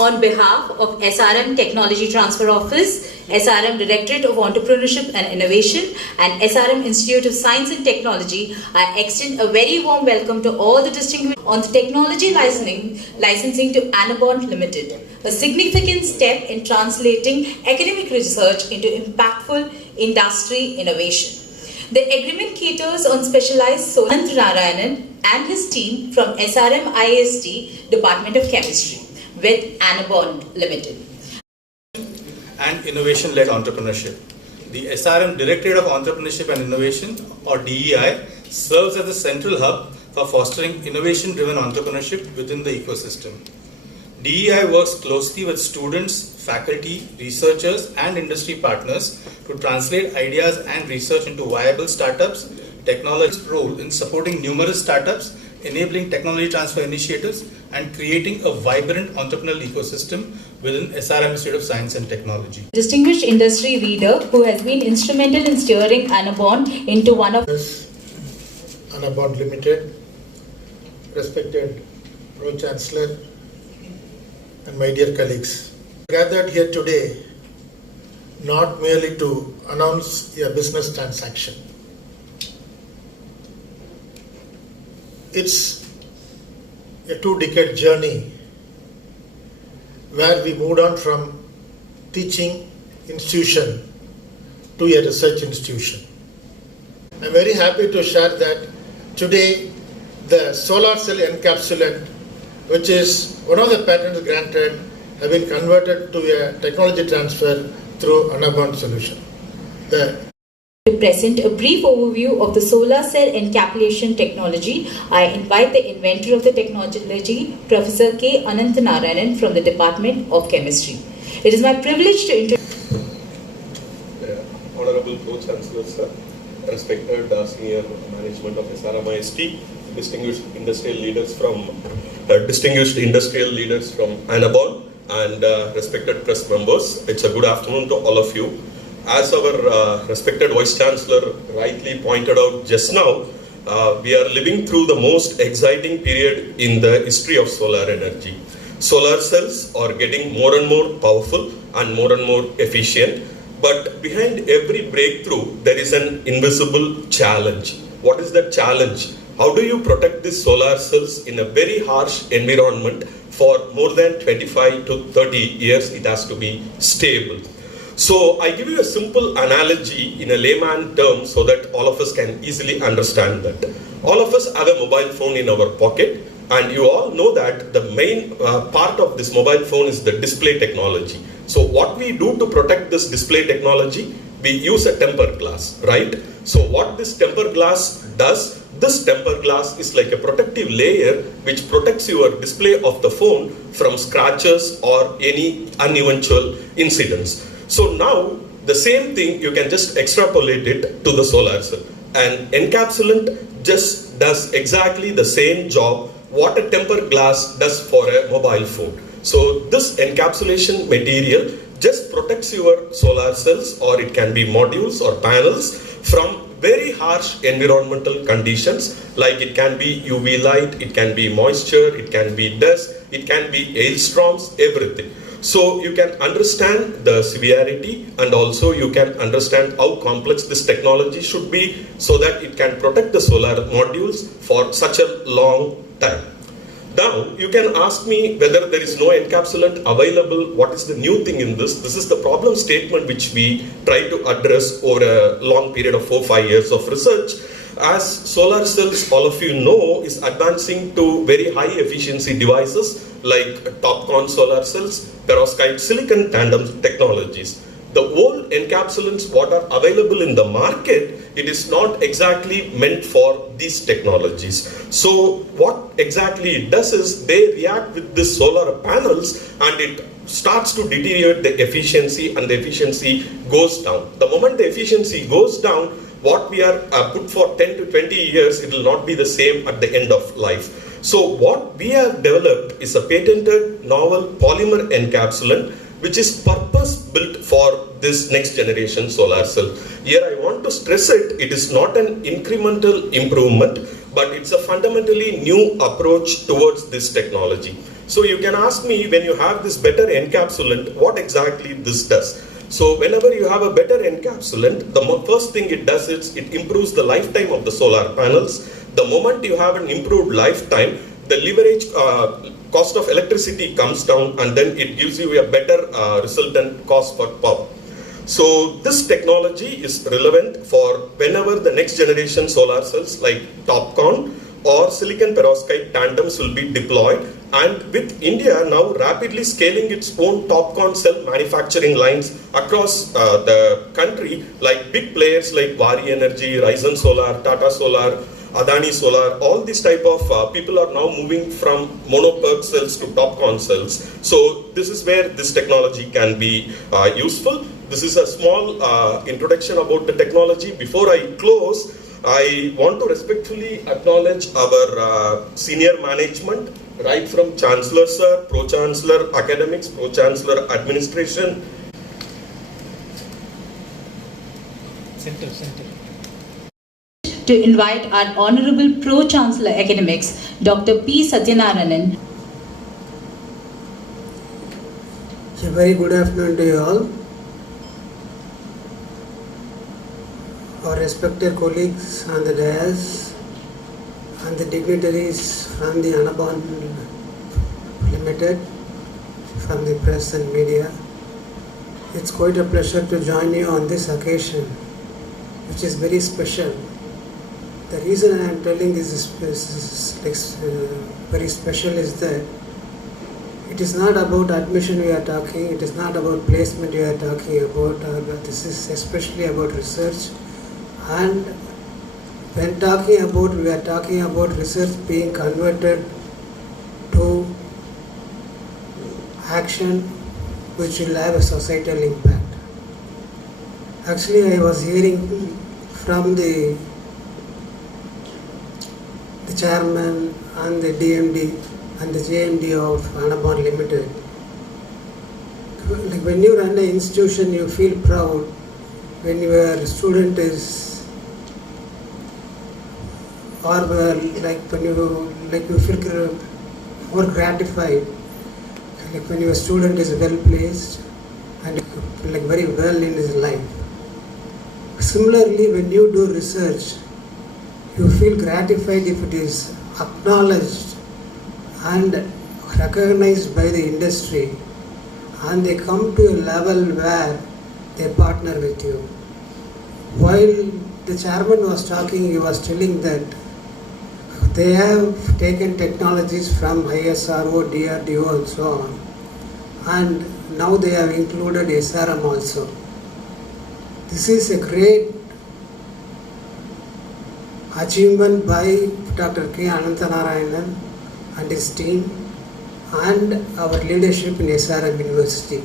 On behalf of SRM Technology Transfer Office, SRM Directorate of Entrepreneurship and Innovation, and SRM Institute of Science and Technology, I extend a very warm welcome to all the distinguished on the technology licensing to Anabond Limited, a significant step in translating academic research into impactful industry innovation. The agreement caters on specialized Sathyanarayanan and his team from SRMIST Department of Chemistry with Anabond Limited. And innovation-led entrepreneurship. The SRM Directorate of Entrepreneurship and Innovation, or DEI, serves as a central hub for fostering innovation-driven entrepreneurship within the ecosystem. DEI works closely with students, faculty, researchers, and industry partners to translate ideas and research into viable startups. Technology's role in supporting numerous startups, enabling technology transfer initiatives, and creating a vibrant entrepreneurial ecosystem within SRM Institute of Science and Technology. Distinguished industry leader who has been instrumental in steering Anabond into one of Anabond Limited, respected Pro-Chancellor, and my dear colleagues. Gathered here today not merely to announce a business transaction. It's a 2-decade journey where we moved on from teaching institution to a research institution. I'm very happy to share that today the solar cell encapsulant, which is one of the patents granted, have been converted to a technology transfer through Anabond solution. To present a brief overview of the solar cell encapsulation technology, I invite the inventor of the technology, Professor K. Sathyanarayanan from the Department of Chemistry. It is my privilege to introduce Honorable Pro-Chancellor, sir, respected senior management of SRMIST, distinguished industrial leaders from Anabond, and respected press members. It's a good afternoon to all of you. As our respected Vice Chancellor rightly pointed out just now, we are living through the most exciting period in the history of solar energy. Solar cells are getting more and more powerful and more efficient, but behind every breakthrough, there is an invisible challenge. What is that challenge? How do you protect these solar cells in a very harsh environment for more than 25 to 30 years? It has to be stable. So I give you a simple analogy in a layman term so that all of us can easily understand that. All of us have a mobile phone in our pocket, and you all know that the main part of this mobile phone is the display technology. So what we do to protect this display technology, we use a tempered glass, right? So what this tempered glass does, this tempered glass is like a protective layer which protects your display of the phone from scratches or any uneventual incidents. So now the same thing you can just extrapolate it to the solar cell. And encapsulant just does exactly the same job what a tempered glass does for a mobile phone. So this encapsulation material just protects your solar cells, or it can be modules or panels, from very harsh environmental conditions, like it can be UV light, it can be moisture, it can be dust, it can be hailstorms, everything. So you can understand the severity, and also you can understand how complex this technology should be so that it can protect the solar modules for such a long time. Now you can ask me whether there is no encapsulant available. What is the new thing in this? This is the problem statement which we try to address over a long period of 4-5 years of research. As solar cells, all of you know, is advancing to very high efficiency devices like TOPCon solar cells, perovskite silicon tandem technologies. The old encapsulants what are available in the market, it is not exactly meant for these technologies. So what exactly it does is they react with these solar panels and it starts to deteriorate the efficiency, and the efficiency goes down. The moment the efficiency goes down, what we are put for 10 to 20 years, it will not be the same at the end of life. So what we have developed is a patented novel polymer encapsulant which is purpose built for this next generation solar cell. Here I want to stress it, it is not an incremental improvement, but it's a fundamentally new approach towards this technology. So you can ask me, when you have this better encapsulant, what exactly this does? So whenever you have a better encapsulant, the first thing it does is it improves the lifetime of the solar panels. The moment you have an improved lifetime, the leverage cost of electricity comes down, and then it gives you a better resultant cost for power. So this technology is relevant for whenever the next generation solar cells like TOPCon or silicon perovskite tandems will be deployed, and with India now rapidly scaling its own TOPCon cell manufacturing lines across the country, like big players like Vari Energy, Ryzen Solar, Tata Solar, Adani Solar, all these type of people are now moving from mono-PERC cells to TOPCon cells. So this is where this technology can be useful. This is a small introduction about the technology. Before I close, I want to respectfully acknowledge our senior management, right from Chancellor Sir, Pro-Chancellor Academics, Pro-Chancellor Administration. Center. To invite our Honorable Pro-Chancellor Academics, Dr. P. Sathyanarayanan. A very good afternoon to you all. Our respected colleagues on the dais and the dignitaries from the Anabond Limited, from the press and media. It's quite a pleasure to join you on this occasion, which is very special. The reason I am telling this is very special is that it is not about admission we are talking, it is not about placement we are talking about, this is especially about research. And when we are talking about research being converted to action which will have a societal impact. Actually, I was hearing from the chairman and the DMD and the JMD of Anabond Limited. Like when you run an institution, you feel proud when your student is, or when you feel more gratified, like when your student is well placed and like very well in his life. Similarly, when you do research, you feel gratified if it is acknowledged and recognized by the industry, and they come to a level where they partner with you. While the chairman was talking, he was telling that they have taken technologies from ISRO, DRDO and so on, and now they have included SRM also. This is a great achievement by Dr. K. Ananthanarayanan and his team and our leadership in SRM University.